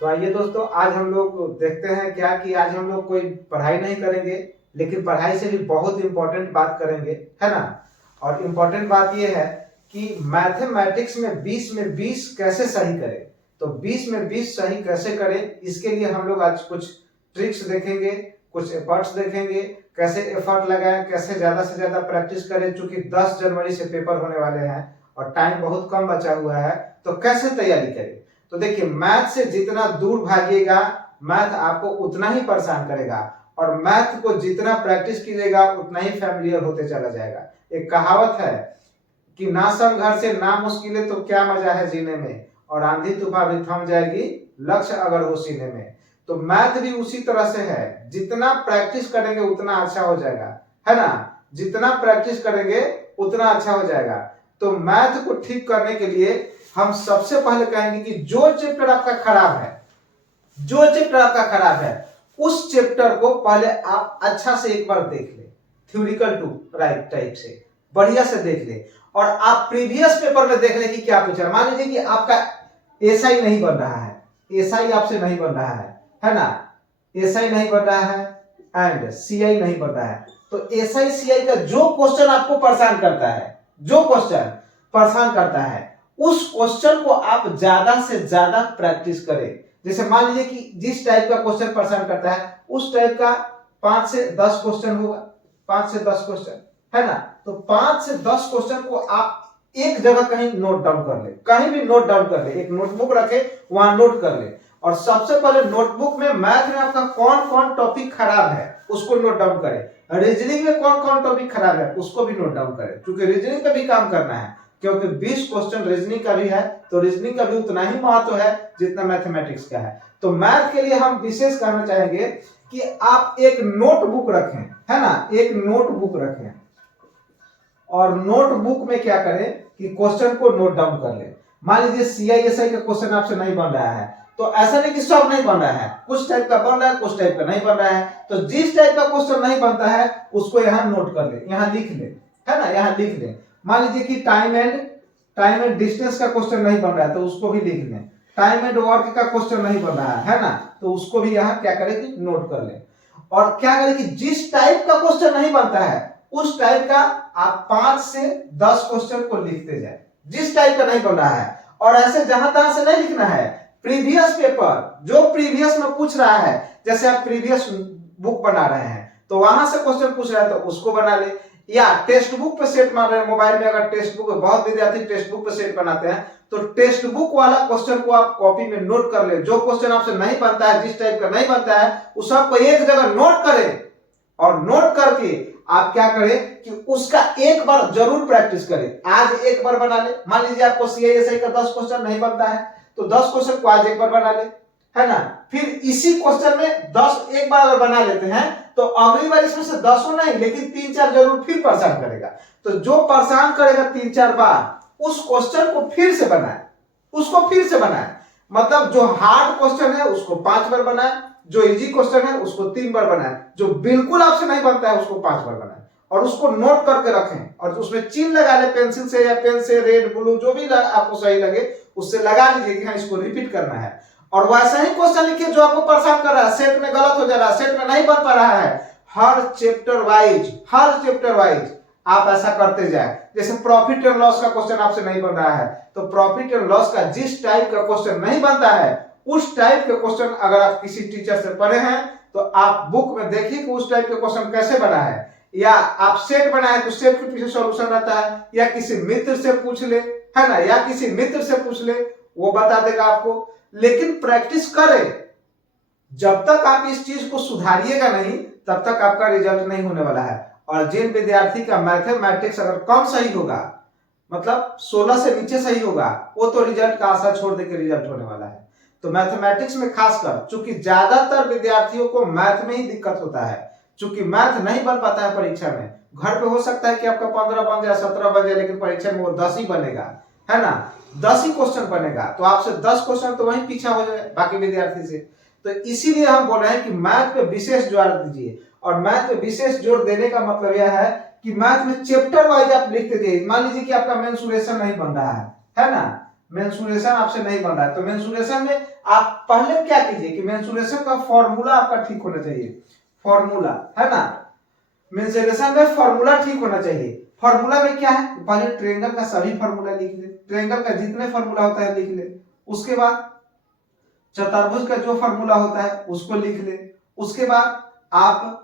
तो आइए दोस्तों, आज हम लोग देखते हैं क्या कि आज हम लोग कोई पढ़ाई नहीं करेंगे, लेकिन पढ़ाई से भी बहुत इंपॉर्टेंट बात करेंगे, है ना। और इम्पोर्टेंट बात यह है कि मैथमेटिक्स में 20 में 20 कैसे सही करें। तो 20 में 20 सही कैसे करें, इसके लिए हम लोग आज कुछ ट्रिक्स देखेंगे, कुछ एफर्ट्स देखेंगे, कैसे एफर्ट लगाएं, कैसे ज्यादा से ज्यादा प्रैक्टिस करें। चूंकि 10 जनवरी से पेपर होने वाले हैं और टाइम बहुत कम बचा हुआ है, तो कैसे तैयारी करें। तो देखिए, मैथ से जितना दूर भागिएगा, मैथ आपको उतना ही परेशान करेगा, और मैथ को जितना प्रैक्टिस कीजिएगा उतना ही फैमिलियर होते चला जाएगा। एक कहावत है कि ना संघर्ष से ना मुश्किलें तो क्या मजा है जीने में, और आंधी तूफान भी थम जाएगी लक्ष्य अगर हो सीने में। तो मैथ भी उसी तरह से है, जितना प्रैक्टिस करेंगे उतना अच्छा हो जाएगा, है ना। जितना प्रैक्टिस करेंगे उतना अच्छा हो जाएगा। तो मैथ को ठीक करने के लिए हम सबसे पहले कहेंगे कि जो चैप्टर आपका खराब है, जो चैप्टर आपका खराब है, उस चैप्टर को पहले आप अच्छा से एक बार देख ले, थ्योरिकल टू राइट टाइप से बढ़िया से देख ले। और आप प्रीवियस पेपर में देख ले कि क्या पूछा। मान लीजिए कि आपका एसआई नहीं बन रहा है, एसआई आपसे नहीं बन रहा है ना। एसआई नहीं बन रहा है एंड सीआई नहीं बन रहा है। तो एसआई सीआई का जो क्वेश्चन आपको परेशान करता है, जो क्वेश्चन परेशान करता है, उस क्वेश्चन को आप ज्यादा से ज्यादा प्रैक्टिस करें। जैसे मान लीजिए कि जिस टाइप का क्वेश्चन परेशान करता है, उस टाइप का 5 से 10 क्वेश्चन होगा, 5 से 10 क्वेश्चन, है ना। तो 5 से 10 क्वेश्चन को आप एक जगह कहीं नोट डाउन कर ले, कहीं भी नोट डाउन कर ले, एक नोटबुक रखे वहां नोट कर ले। और सबसे पहले नोटबुक में मैथ में आपका कौन कौन टॉपिक खराब है उसको नोट डाउन करें। रीजनिंग में कौन कौन टॉपिक खराब है उसको भी नोट डाउन करें, क्योंकि रीजनिंग पे भी काम करना है। क्योंकि 20 क्वेश्चन रीजनिंग का भी है, तो रीजनिंग का भी उतना ही महत्व है जितना मैथमेटिक्स का है। तो मैथ के लिए हम विशेष कहना चाहेंगे कि आप एक नोटबुक रखें, है ना, एक नोटबुक रखें। और नोटबुक में क्या करें कि क्वेश्चन को नोट डाउन कर ले। मान लीजिए सीआईएसआई का क्वेश्चन आपसे नहीं बन रहा है, तो ऐसा नहीं कि सब नहीं बन रहा है, कुछ टाइप का बन रहा है, कुछ टाइप का नहीं बन रहा है। तो जिस टाइप का क्वेश्चन नहीं बनता है उसको यहाँ नोट कर ले, यहाँ लिख ले, है ना, यहाँ लिख ले। मान लीजिए कि टाइम एंड डिस्टेंस का क्वेश्चन नहीं बन रहा है, तो उसको भी लिख लें। टाइम एंड वर्क का क्वेश्चन नहीं बन रहा है ना, तो उसको भी यहाँ क्या करें कि नोट कर ले। और क्या करें कि जिस टाइप का क्वेश्चन नहीं बनता है उस टाइप का आप 5 से 10 क्वेश्चन को लिखते जाए, जिस टाइप का नहीं बन रहा है। और ऐसे जहां तहां से नहीं लिखना है, प्रीवियस पेपर जो प्रीवियस में पूछ रहा है, जैसे आप प्रीवियस बुक बना रहे हैं तो वहां से क्वेश्चन पूछ रहा है तो उसको बना ले। या टेक्स्ट बुक पे सेट मार रहे हैं मोबाइल में, अगर टेक्स्ट बुक, बहुत विद्यार्थी टेक्स्ट बुक पे सेट बनाते हैं, तो टेक्स्ट बुक वाला क्वेश्चन को आप कॉपी में नोट कर ले। जो क्वेश्चन आपसे नहीं बनता है, जिस टाइप का नहीं बनता है, उस सबको एक जगह नोट करें। और नोट करके आप क्या करें कि उसका एक बार जरूर प्रैक्टिस करें। आज एक बार बना ले। मान लीजिए आपको सीआईएसआई का 10 क्वेश्चन नहीं बनता है, तो 10 क्वेश्चन को आज एक बार बना ले, है ना। फिर इसी क्वेश्चन में 10 एक बार अगर बना लेते हैं तो अगली बार इसमें से 10 नहीं लेकिन 3-4 जरूर फिर परेशान करेगा। तो जो परेशान करेगा 3-4 बार, उस क्वेश्चन को फिर से बनाए, उसको फिर से बनाए। मतलब जो हार्ड क्वेश्चन है उसको 5 बार बनाए, जो इजी क्वेश्चन है उसको 3 बार बनाए, जो बिल्कुल आपसे नहीं बनता है उसको 5 बार बनाए। और उसको नोट करके रखें और उसमें चिन्ह लगा ले, पेंसिल से या पेन से, रेड ब्लू जो भी आपको सही लगे उससे लगा लीजिए कि हाँ इसको रिपीट करना है। और वैसा ही क्वेश्चन लिखिए जो आपको परेशान कर रहा है, सेट में गलत हो जा रहा है, सेट में नहीं बन पा रहा है। हर चैप्टर वाइज आप ऐसा करते जाए। जैसे प्रॉफिट एंड लॉस का क्वेश्चन आपसे नहीं बन रहा है, तो प्रॉफिट एंड लॉस का जिस टाइप का क्वेश्चन नहीं बनता है उस टाइप के क्वेश्चन अगर आप किसी टीचर से पढ़े हैं तो आप बुक में देखिए कि उस टाइप के क्वेश्चन कैसे बना है। या आप सेट बनाए तो सेट के पीछे सॉल्यूशन रहता है, या किसी मित्र से पूछ ले, है ना, या किसी मित्र से पूछ ले, वो बता देगा आपको। लेकिन प्रैक्टिस करें। जब तक आप इस चीज को सुधारिएगा नहीं तब तक आपका रिजल्ट नहीं होने वाला है। और जिन विद्यार्थी का मैथमेटिक्स अगर कम सही होगा, मतलब 16 से नीचे सही होगा, वो तो रिजल्ट का आशा छोड़ देकर रिजल्ट होने वाला है। तो मैथमेटिक्स में खासकर चूंकि ज्यादातर विद्यार्थियों को मैथ में ही दिक्कत होता है, चूंकि मैथ नहीं बन पाता है परीक्षा में। घर पे हो सकता है कि आपका 15 बन जाए, 17 बन जाए, लेकिन परीक्षा में वो 10 ही बनेगा, है ना, 10 ही क्वेश्चन बनेगा। तो आपसे 10 क्वेश्चन तो वहीं पीछा हो जाए बाकी विद्यार्थी से। तो इसीलिए हम बोल रहे हैं कि मैथ पे विशेष जोर दीजिए। और मैथ पे विशेष जोर देने का मतलब यह है कि मैथ में चैप्टर वाइज आप लिखते जाइए। मान लीजिए कि आपका मेंसुरेशन नहीं बन रहा है ना, मेंसुरेशन आपसे नहीं बन रहा है, तो मेंसुरेशन में आप पहले क्या कीजिए कि मेंसुरेशन का फॉर्मूला आपका ठीक होना चाहिए। फॉर्मूला है ना, मेंसुरेशन में फॉर्मूला ठीक होना चाहिए। फॉर्मूला में क्या है, पहले ट्रायंगल का सभी फॉर्मूला लिख ले, ट्रायंगल का जितने फॉर्मूला होता है लिख ले। उसके बाद चतुर्भुज का जो फॉर्मूला होता है उसको लिख ले। उसके बाद आप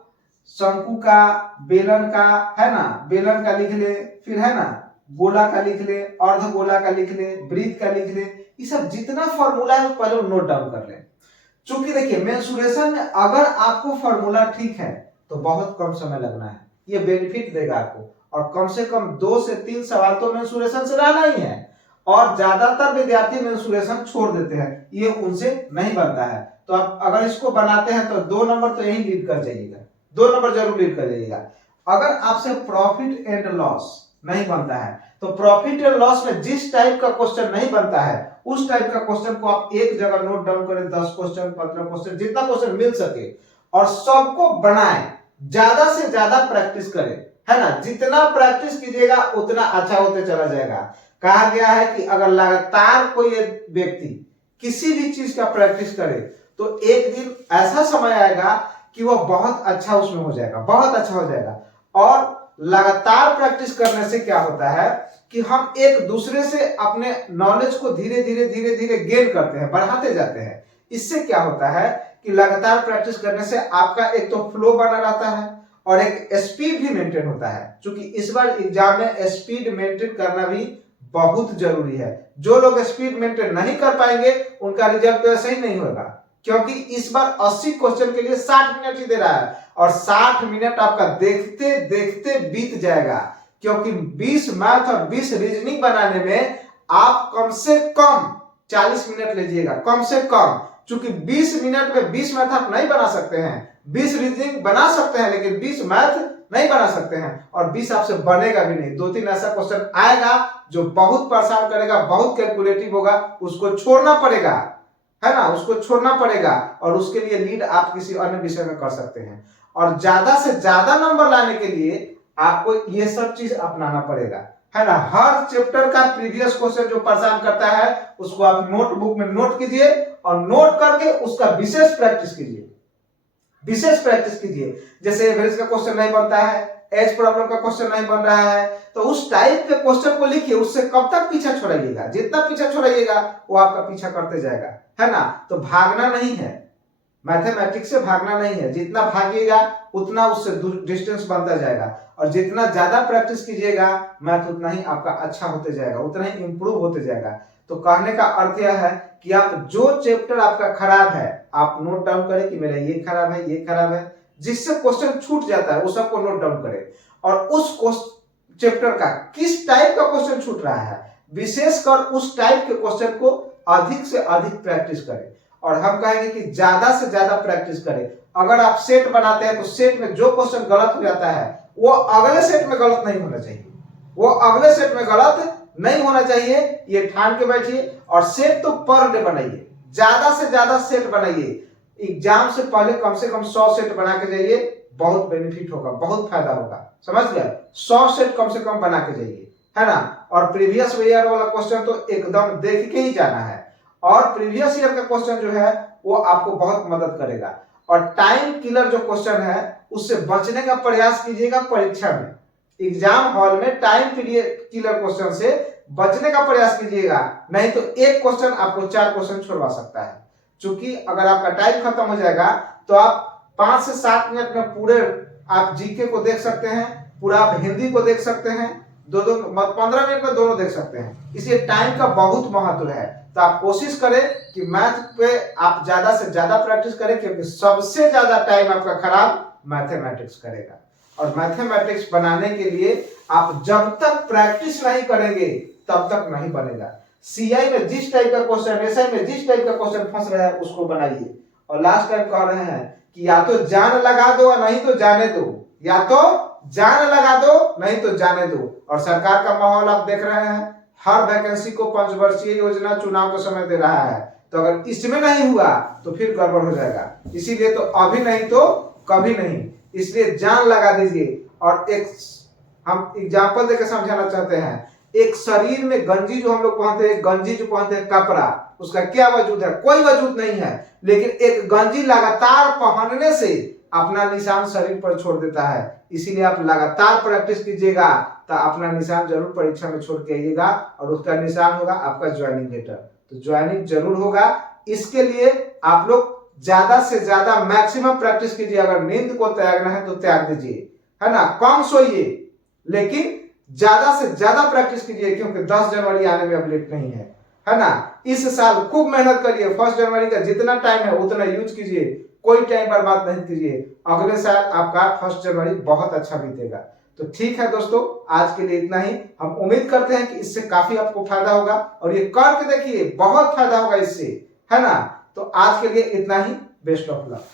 शंकु का, बेलन का, है ना, बेलन का लिख ले, फिर है ना गोला का लिख ले, अर्धगोला का लिख ले, वृत्त का लिख ले। ये सब जितना फॉर्मूला है पहले नोट डाउन कर ले। चूंकि देखिए मेंसुरेशन में अगर आपको फॉर्मूला ठीक है तो बहुत कम समय लगना है, ये बेनिफिट देगा आपको। और कम से कम 2 से 3 सवाल तो मेंसुरेशन से रहना ही है। और ज्यादातर विद्यार्थी मेंसुरेशन छोड़ देते हैं, ये उनसे नहीं बनता है। तो आप अगर इसको बनाते हैं तो 2 नंबर तो यही लीड कर जाइएगा, 2 नंबर जरूर लीड कर जाइएगा। अगर आपसे प्रॉफिट एंड लॉस नहीं बनता है तो प्रॉफिट एंड लॉस में जिस टाइप का क्वेश्चन नहीं बनता है उस टाइप का क्वेश्चन को आप एक जगह नोट डाउन करें, 10 क्वेश्चन, 15 क्वेश्चन, जितना क्वेश्चन मिल सके, और सबको बनाएं, ज्यादा से ज्यादा प्रैक्टिस करें, है ना। जितना प्रैक्टिस कीजिएगा उतना अच्छा होते चला जाएगा। कहा गया है कि अगर लगातार कोई व्यक्ति किसी भी चीज का प्रैक्टिस करे तो एक दिन ऐसा समय आएगा कि वह बहुत अच्छा उसमें हो जाएगा, बहुत अच्छा हो जाएगा। और लगातार प्रैक्टिस करने से क्या होता है कि हम एक दूसरे से अपने नॉलेज को धीरे धीरे धीरे धीरे गेन करते हैं, बढ़ाते जाते हैं। इससे क्या होता है कि लगातार प्रैक्टिस करने से आपका एक तो फ्लो बना रहता है और एक स्पीड भी मेंटेन होता है। क्योंकि इस बार एग्जाम में स्पीड मेंटेन करना भी बहुत जरूरी है। जो लोग स्पीड मेंटेन नहीं कर पाएंगे उनका रिजल्ट तो ऐसे ही नहीं होगा, क्योंकि इस बार 80 क्वेश्चन के लिए 60 मिनट ही दे रहा है और 60 मिनट आपका देखते देखते बीत जाएगा। क्योंकि 20 मैथ और 20 रीजनिंग बनाने में आप कम से कम 40 मिनट लीजिएगा, कम से कम। क्योंकि 20 मिनट में 20 मैथ आप नहीं बना सकते हैं, 20 रीजनिंग बना सकते हैं लेकिन 20 मैथ नहीं बना सकते हैं, और 20 आपसे बनेगा भी नहीं। 2-3 ऐसा क्वेश्चन आएगा जो बहुत परेशान करेगा, बहुत कैलकुलेटिव होगा, उसको छोड़ना पड़ेगा, है ना, उसको छोड़ना पड़ेगा। और उसके लिए लीड आप किसी अन्य विषय में कर सकते हैं। और ज्यादा से ज्यादा नंबर लाने के लिए आपको ये सब चीज अपनाना पड़ेगा, है ना। हर चैप्टर का प्रीवियस क्वेश्चन जो परेशान करता है उसको आप नोटबुक में नोट कीजिए और नोट करके उसका विशेष प्रैक्टिस कीजिए, विशेष प्रैक्टिस कीजिए। जैसे एवरेज का क्वेश्चन नहीं बनता है, एज प्रॉब्लम का क्वेश्चन नहीं बन रहा है, तो उस टाइप के क्वेश्चन को लिखिए। उससे कब तक पीछा छोड़ाइएगा, जितना पीछा छोड़ाइएगा वो आपका पीछा करते जाएगा, है ना। तो भागना नहीं है, मैथमेटिक्स से भागना नहीं है। जितना भागिएगा उतना उससे डिस्टेंस बनता जाएगा, और जितना ज्यादा प्रैक्टिस कीजिएगा मैथ उतना ही आपका अच्छा होते जाएगा, उतना ही इंप्रूव होते जाएगा। तो कहने का अर्थ यह है कि आप जो चैप्टर आपका खराब है आप नोट डाउन करें कि मेरा ये खराब है, ये खराब है। जिससे क्वेश्चन छूट जाता है वो सबको नोट डाउन करें, और उस चैप्टर का किस टाइप का क्वेश्चन छूट रहा है विशेषकर उस टाइप के क्वेश्चन को अधिक से अधिक प्रैक्टिस करें। और हम कहेंगे कि ज्यादा से ज्यादा प्रैक्टिस करें। अगर आप सेट बनाते हैं तो सेट में जो क्वेश्चन गलत हो जाता है वो अगले सेट में गलत नहीं होना चाहिए, वो अगले सेट में गलत नहीं होना चाहिए, ये ठान के बैठिए। और सेट तो पर डे बनाइए, ज्यादा से ज्यादा सेट बनाइए। एग्जाम से पहले कम से कम 100 सेट बना के जाइए, बहुत बेनिफिट होगा, बहुत फायदा होगा, समझ गए। 100 सेट कम से कम बना के जाइए, है ना। और प्रीवियस ईयर वाला क्वेश्चन तो एकदम देख के ही जाना है, और प्रीवियस ईयर का क्वेश्चन जो है वो आपको बहुत मदद करेगा। और टाइम किलर जो क्वेश्चन है उससे बचने का प्रयास कीजिएगा परीक्षा में, एग्जाम हॉल में टाइम किलर क्वेश्चन से बचने का प्रयास कीजिएगा। नहीं तो एक क्वेश्चन आपको 4 क्वेश्चन छोड़वा सकता है। क्योंकि अगर आपका टाइम खत्म हो जाएगा तो आप 5 से 7 मिनट में पूरे आप जीके को देख सकते हैं, पूरा आप हिंदी को देख सकते हैं, 15 मिनट में दोनों देख सकते हैं। इसलिए टाइम का बहुत महत्व है। तो आप कोशिश करें कि मैथ पे आप ज्यादा से ज्यादा प्रैक्टिस करें, क्योंकि सबसे ज्यादा टाइम आपका खराब मैथमेटिक्स करेगा। और मैथमेटिक्स बनाने के लिए आप जब तक प्रैक्टिस नहीं करेंगे तब तक नहीं बनेगा। सीआई में जिस टाइप का क्वेश्चन, एसआई में जिस टाइप का क्वेश्चन फंस रहा है उसको बनाइए। और लास्ट टाइम कह रहे हैं कि या तो जान लगा दो नहीं तो जाने दो, या तो जान लगा दो नहीं तो जाने दो। और सरकार का माहौल आप देख रहे हैं, हर वैकेंसी को 5 वर्षीय योजना चुनाव के समय दे रहा है। तो अगर इसमें नहीं हुआ तो फिर गड़बड़ हो जाएगा। इसीलिए तो अभी नहीं तो कभी नहीं, इसलिए जान लगा दीजिए। और एक हम एग्जाम्पल देकर समझाना चाहते हैं एक शरीर में गंजी जो हम लोग पहनते हैं, गंजी जो पहनते हैं कपड़ा, उसका क्या वजूद है? कोई वजूद नहीं है। लेकिन एक गंजी लगातार पहनने से अपना निशान शरीर पर छोड़ देता है। इसीलिए आप लगातार प्रैक्टिस कीजिएगा तो अपना निशान जरूर परीक्षा में छोड़ के आइएगा, और उसका निशान होगा आपका ज्वाइनिंग लेटर। तो ज्वाइनिंग जरूर होगा। इसके लिए आप लोग ज्यादा से ज्यादा मैक्सिमम प्रैक्टिस कीजिए। अगर नींद को त्यागना है तो त्याग दीजिए, है ना, कम सोइए, लेकिन ज्यादा से ज्यादा प्रैक्टिस कीजिए, क्योंकि 10 जनवरी आने में अब लेट नहीं है ना। इस साल खूब मेहनत करिए। 1 जनवरी का जितना टाइम है उतना यूज कीजिए, कोई टाइम बर्बाद नहीं कीजिए। अगले साल आपका 1 जनवरी बहुत अच्छा बीतेगा। तो ठीक है दोस्तों, आज के लिए इतना ही। हम उम्मीद करते हैं कि इससे काफी आपको फायदा होगा, और ये करके देखिए, बहुत फायदा होगा इससे, है ना। तो आज के लिए इतना ही। Best of luck.